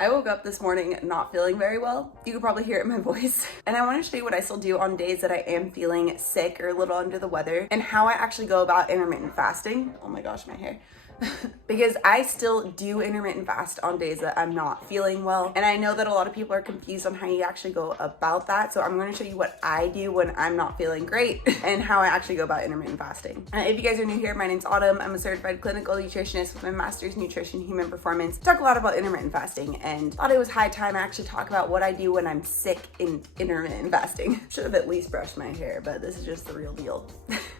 I woke up this morning not feeling very well. You could probably hear it in my voice. And I want to show you what I still do on days that I am feeling sick or a little under the weather and how I actually go about intermittent fasting. Oh my gosh, my hair. Because I still do intermittent fast on days that I'm not feeling well. And I know that a lot of people are confused on how you actually go about that. So I'm going to show you what I do when I'm not feeling great and how I actually go about intermittent fasting. If you guys are new here, my name's Autumn. I'm a certified clinical nutritionist with my master's in nutrition human performance. I talk a lot about intermittent fasting and thought it was high time I actually talk about what I do when I'm sick in intermittent fasting. Should have at least brushed my hair, but this is just the real deal.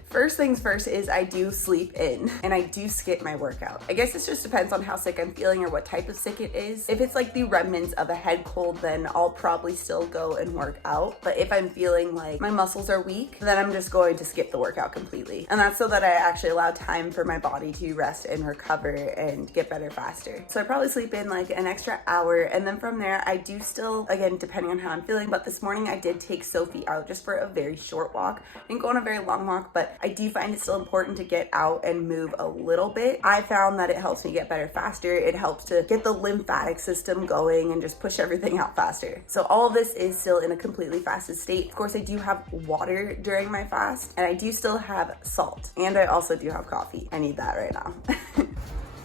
First things first is I do sleep in and I do skip my workout. I guess this just depends on how sick I'm feeling or what type of sick it is. If it's like the remnants of a head cold, then I'll probably still go and work out. But if I'm feeling like my muscles are weak, then I'm just going to skip the workout completely. And that's so that I actually allow time for my body to rest and recover and get better faster. So I probably sleep in like an extra hour. And then from there, I do still, again, depending on how I'm feeling, but this morning I did take Sophie out just for a very short walk. I didn't go on a very long walk, but I do find it still important to get out and move a little bit. I found that it helps me get better faster. It helps to get the lymphatic system going and just push everything out faster. So all of this is still in a completely fasted state. Of course, I do have water during my fast and I do still have salt and I also do have coffee. I need that right now.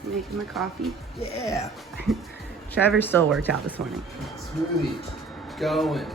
Making my coffee. Yeah. Trevor still worked out this morning. Smoothie. Going.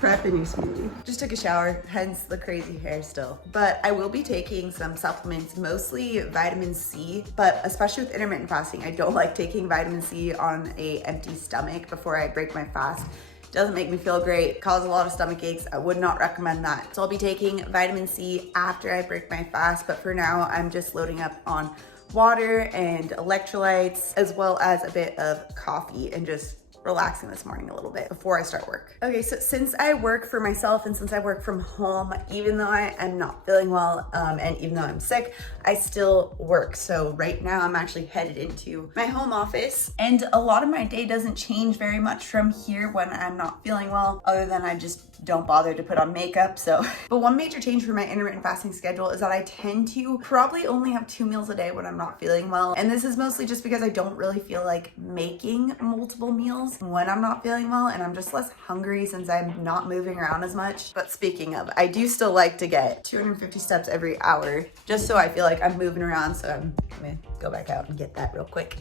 Prepping your smoothie. Just took a shower, hence the crazy hair still. But I will be taking some supplements, mostly vitamin C, but especially with intermittent fasting, I don't like taking vitamin C on an empty stomach before I break my fast. Doesn't make me feel great, causes a lot of stomach aches. I would not recommend that. So I'll be taking vitamin C after I break my fast, but for now, I'm just loading up on water and electrolytes, as well as a bit of coffee and just relaxing this morning a little bit before I start work. Okay, so since I work for myself and since I work from home, even though I am not feeling well and even though I'm sick, I still work. So right now I'm actually headed into my home office and a lot of my day doesn't change very much from here when I'm not feeling well, other than I just don't bother to put on makeup. So, but one major change for my intermittent fasting schedule is that I tend to probably only have 2 meals a day when I'm not feeling well. And this is mostly just because I don't really feel like making multiple meals when I'm not feeling well, and I'm just less hungry since I'm not moving around as much. But speaking of, I do still like to get 250 steps every hour just so I feel like I'm moving around. So I'm gonna go back out and get that real quick.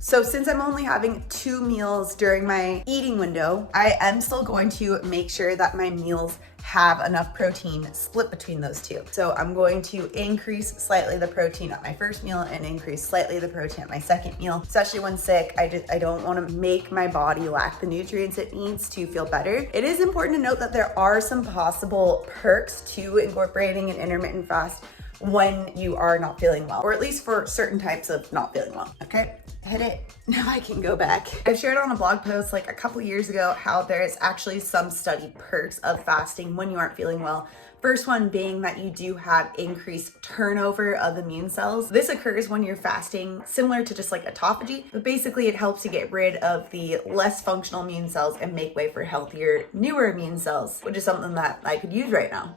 So since I'm only having 2 meals during my eating window, I am still going to make sure that my meals have enough protein split between those two. So I'm going to increase slightly the protein at my first meal and increase slightly the protein at my second meal. Especially when sick, I don't want to make my body lack the nutrients it needs to feel better. It is important to note that there are some possible perks to incorporating an intermittent fast when you are not feeling well, or at least for certain types of not feeling well. Okay, hit it. Now I can go back. I shared on a blog post like a couple years ago how there is actually some studied perks of fasting when you aren't feeling well. First one being that you do have increased turnover of immune cells. This occurs when you're fasting, similar to just like autophagy, but basically it helps to get rid of the less functional immune cells and make way for healthier, newer immune cells, which is something that I could use right now.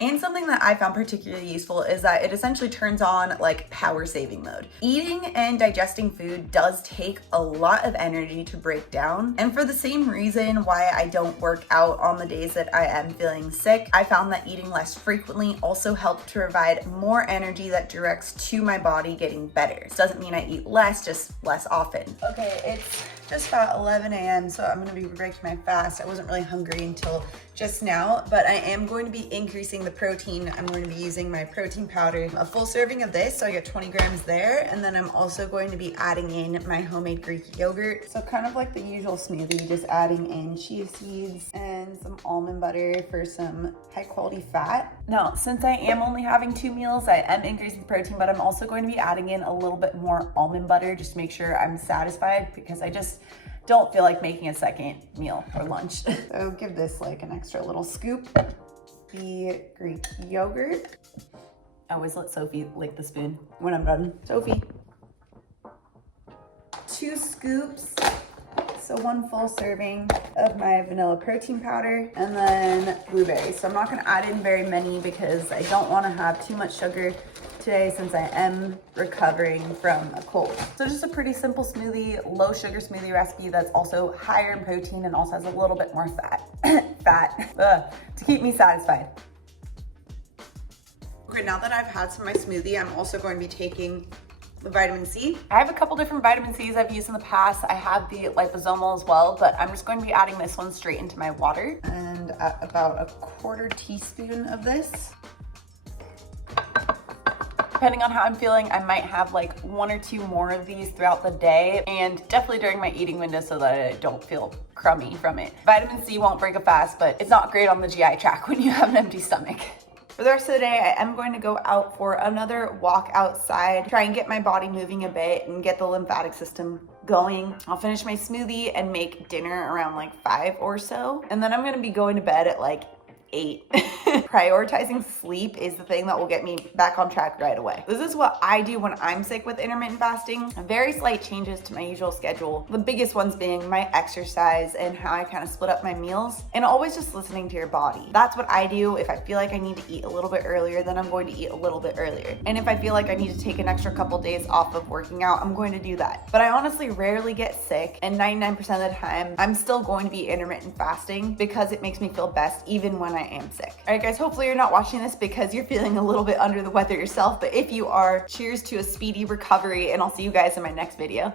And something that I found particularly useful is that it essentially turns on like power saving mode. Eating and digesting food does take a lot of energy to break down. And for the same reason why I don't work out on the days that I am feeling sick, I found that eating less frequently also helped to provide more energy that directs to my body getting better. This doesn't mean I eat less, just less often. Okay, it's just about 11 a.m. so I'm gonna be breaking my fast. I wasn't really hungry until just now, but I am going to be increasing the protein. I'm going to be using my protein powder, a full serving of this, so I get 20 grams there, and then I'm also going to be adding in my homemade Greek yogurt. So kind of like the usual smoothie, just adding in chia seeds and some almond butter for some high quality fat. Now, since I am only having 2 meals, I am increasing the protein, but I'm also going to be adding in a little bit more almond butter just to make sure I'm satisfied, because I just don't feel like making a second meal or lunch. So give this like an extra little scoop. The Greek yogurt. I always let Sophie lick the spoon when I'm done. Sophie. 2 scoops. So 1 full serving of my vanilla protein powder, and then blueberries. So I'm not gonna add in very many because I don't wanna have too much sugar today since I am recovering from a cold. So just a pretty simple smoothie, low sugar smoothie recipe that's also higher in protein and also has a little bit more fat, to keep me satisfied. Okay, now that I've had some of my smoothie, I'm also going to be taking the vitamin C. I have a couple different vitamin C's I've used in the past. I have the liposomal as well, but I'm just going to be adding this one straight into my water. And about a 1/4 teaspoon of this. Depending on how I'm feeling, I might have like 1 or 2 more of these throughout the day, and definitely during my eating window so that I don't feel crummy from it. Vitamin C won't break a fast, but it's not great on the GI tract when you have an empty stomach. For the rest of the day, I am going to go out for another walk outside, try and get my body moving a bit and get the lymphatic system going. I'll finish my smoothie and make dinner around like 5 or so. And then I'm gonna be going to bed at like 8. Prioritizing sleep is the thing that will get me back on track right away. This is what I do when I'm sick with intermittent fasting. Very slight changes to my usual schedule. The biggest ones being my exercise and how I kind of split up my meals, and always just listening to your body. That's what I do. If I feel like I need to eat a little bit earlier, then I'm going to eat a little bit earlier. And if I feel like I need to take an extra couple days off of working out, I'm going to do that. But I honestly rarely get sick, and 99% of the time, I'm still going to be intermittent fasting because it makes me feel best even when I am sick. All right, guys, hopefully you're not watching this because you're feeling a little bit under the weather yourself, but if you are, cheers to a speedy recovery, and I'll see you guys in my next video.